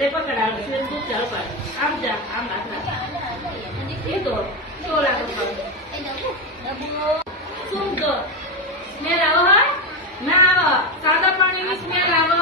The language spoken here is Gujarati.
લે પકડાવ દૂધ ચાલ પર આમ જા આમ રાખના એ તો ચોલા તો શું તો સ્મેલ આવો હોય ના આવો સાદા પાણીની સ્મેલ આવો